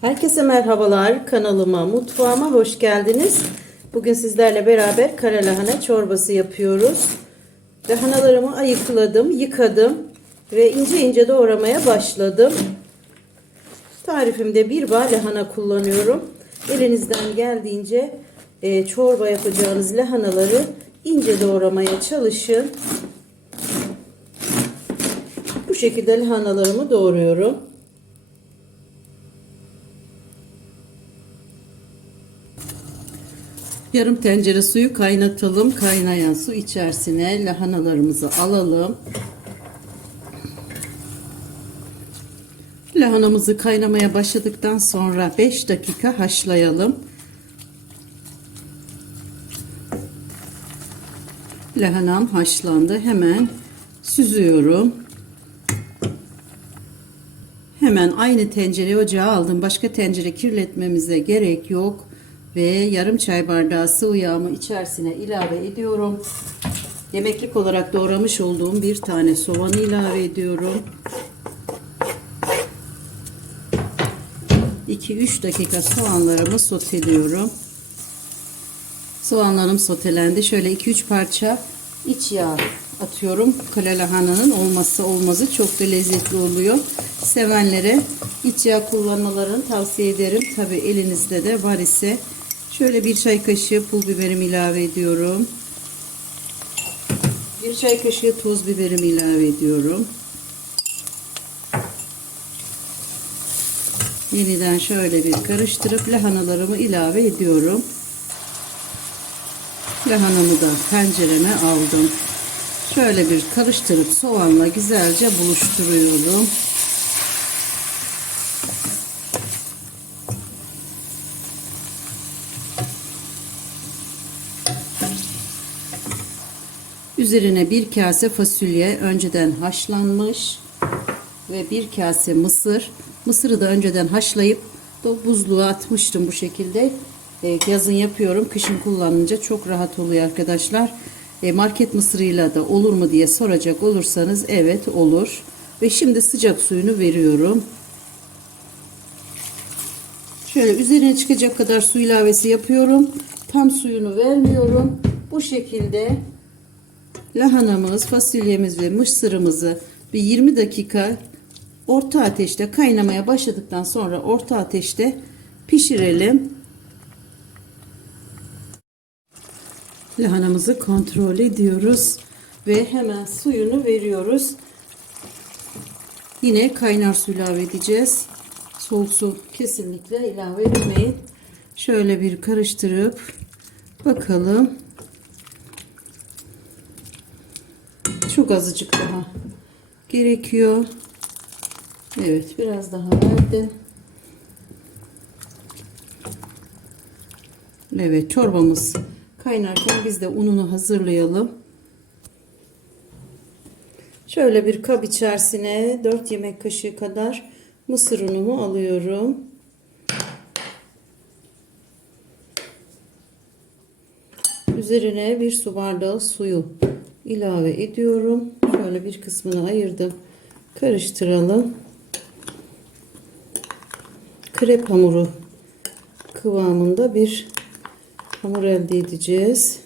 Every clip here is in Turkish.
Herkese merhabalar. Kanalıma, mutfağıma hoş geldiniz. Bugün sizlerle beraber kara lahana çorbası yapıyoruz. Lahanalarımı ayıkladım, yıkadım ve ince ince doğramaya başladım. Tarifimde bir bağ lahana kullanıyorum. Elinizden geldiğince e, çorba yapacağınız lahanaları ince doğramaya çalışın. Bu şekilde lahanalarımı doğruyorum. Yarım tencere suyu kaynatalım. Kaynayan su içerisine lahanalarımızı alalım. Lahanamızı kaynamaya başladıktan sonra 5 dakika haşlayalım. Lahanam haşlandı. Hemen süzüyorum. Hemen aynı tencere ocağa aldım. Başka tencere kirletmemize gerek yok. Ve yarım çay bardağı sıvı yağımı içerisine ilave ediyorum. Yemeklik olarak doğramış olduğum bir tane soğanı ilave ediyorum. 2-3 dakika soğanlarımı soteliyorum. Soğanlarım sotelendi. Şöyle 2-3 parça iç yağ atıyorum. Kale lahananın olmazsa olmazı çok da lezzetli oluyor. Sevenlere iç yağ kullanmalarını tavsiye ederim. Tabi elinizde de var ise şöyle bir çay kaşığı pul biberimi ilave ediyorum. Bir çay kaşığı toz biberimi ilave ediyorum. Yeniden şöyle bir karıştırıp lahanalarımı ilave ediyorum. Lahanamı da tencereme aldım. Şöyle bir karıştırıp soğanla güzelce buluşturuyorum. Üzerine bir kase fasulye önceden haşlanmış ve bir kase mısır. Mısırı da önceden haşlayıp da buzluğa atmıştım bu şekilde. E, yazın yapıyorum. Kışın kullanınca çok rahat oluyor arkadaşlar. E, market mısırıyla da olur mu diye soracak olursanız evet olur. Ve şimdi sıcak suyunu veriyorum. Şöyle üzerine çıkacak kadar su ilavesi yapıyorum. Tam suyunu vermiyorum. Bu şekilde lahanamız, fasulyemiz ve mısırımızı bir 20 dakika orta ateşte kaynamaya başladıktan sonra orta ateşte pişirelim. Lahanamızı kontrol ediyoruz ve hemen suyunu veriyoruz. Yine kaynar su ilave edeceğiz. Soğuk su kesinlikle ilave etmeyin. Şöyle bir karıştırıp bakalım. Çok azıcık daha gerekiyor. Evet biraz daha verdim. Evet çorbamız kaynarken biz de ununu hazırlayalım. Şöyle bir kap içerisine 4 yemek kaşığı kadar mısır unumu alıyorum. Üzerine bir su bardağı suyu ilave ediyorum. Şöyle bir kısmını ayırdım. Karıştıralım. Krep hamuru kıvamında bir hamur elde edeceğiz.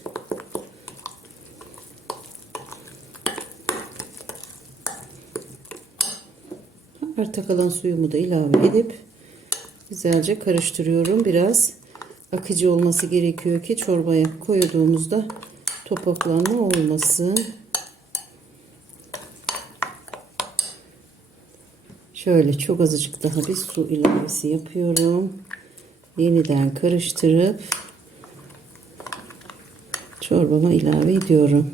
Arta kalan suyumu da ilave edip güzelce karıştırıyorum. Biraz akıcı olması gerekiyor ki çorbaya koyduğumuzda topaklanma olmasın. Şöyle çok azıcık daha bir su ilavesi yapıyorum. Yeniden karıştırıp çorbama ilave ediyorum.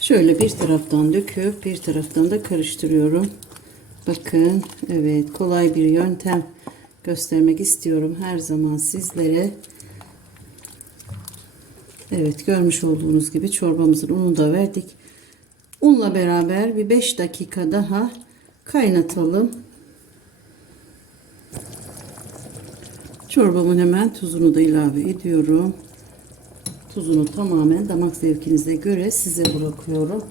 Şöyle bir taraftan döküp bir taraftan da karıştırıyorum. Bakın evet kolay bir yöntem göstermek istiyorum her zaman sizlere. Evet görmüş olduğunuz gibi çorbamızın ununu da verdik. Unla beraber bir 5 dakika daha kaynatalım. Çorbamın hemen tuzunu da ilave ediyorum. Tuzunu tamamen damak zevkinize göre size bırakıyorum.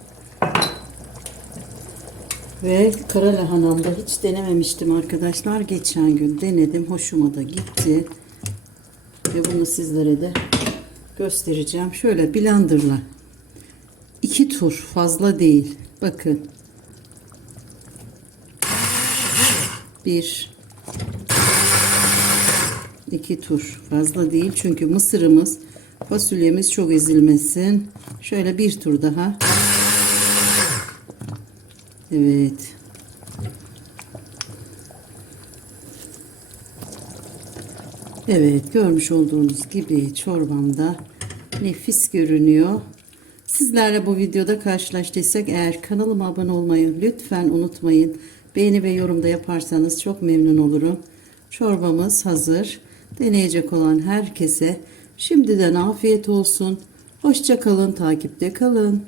Ve kara lahanam da hiç denememiştim arkadaşlar. Geçen gün denedim. Hoşuma da gitti. Ve bunu sizlere de göstereceğim. Şöyle blenderla iki tur fazla değil. Bakın. Bir iki tur fazla değil. Çünkü mısırımız fasulyemiz çok ezilmesin. Şöyle bir tur daha. Evet. Evet görmüş olduğunuz gibi çorbamda nefis görünüyor. Sizlerle bu videoda karşılaştıysak eğer kanalıma abone olmayı lütfen unutmayın. Beğeni ve yorumda yaparsanız çok memnun olurum. Çorbamız hazır. Deneyecek olan herkese şimdiden afiyet olsun. Hoşça kalın, takipte kalın.